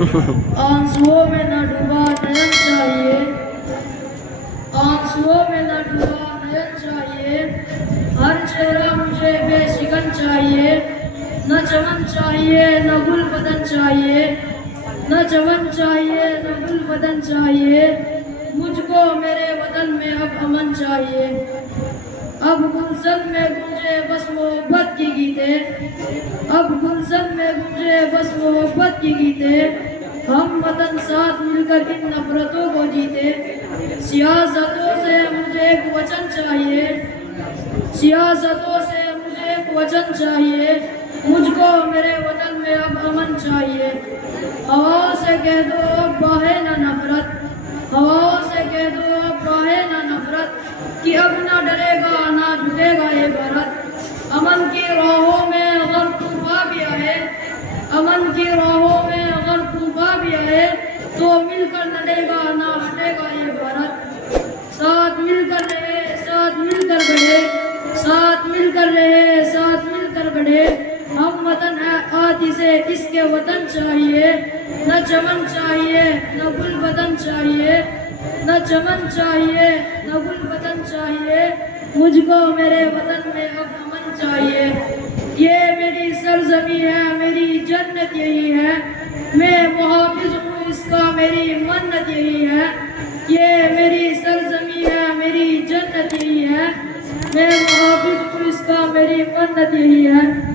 आंसुओं में न डूबा नयन चाहिए, आंसुओं में न डूबा नयन चाहिए, हर चेहरा मुझे बेशिकन चाहिए, न चमन चाहिए न गुल बदन चाहिए, न चमन चाहिए न गुल बदन चाहिए, मुझको मेरे वतन में अब अमन चाहिए। अब गुलशन में गूंजे बस मोहब्बत की गीते, अब गुलशन में गूंजे बस मोहब्बत की गीते, हम वतन साथ मिलकर इन नफरतों को जीते। सियासतों से मुझे एक वचन चाहिए, सियासतों से मुझे एक वचन चाहिए, मुझको मेरे वतन में अब अमन चाहिए। हवाओं से कह दो अब बाहे ना नफरत, हवाओं से कह दो अब बाहे ना नफरत, कि अब ना डरेगा ना झुकेगा ये भारत। अमन की राहों में अगर तूफान भी आए, अमन की राहों में अगर तूफान भी आए, तो मिलकर लड़ेगा ना हटेगा ये भारत। साथ मिलकर रहे साथ मिलकर बढ़े, साथ मिलकर रहे साथ मिलकर बढ़े, हम वतन है आदि से इसके वतन चाहिए, न चमन चाहिए न गुल बदन चाहिए, न चमन चाहिए न गुल बदन चाहिए, मुझको मेरे वतन में अब अमन चाहिए। ये मेरी सरजमी है मेरी जन्नत यही है, मैं मुहाफिज हूँ इसका मेरी मन्नत यही है। ये मेरी सरजमी है मेरी जन्नत यही है, मैं मुहाफिज हूँ इसका मेरी मन्नत यही है।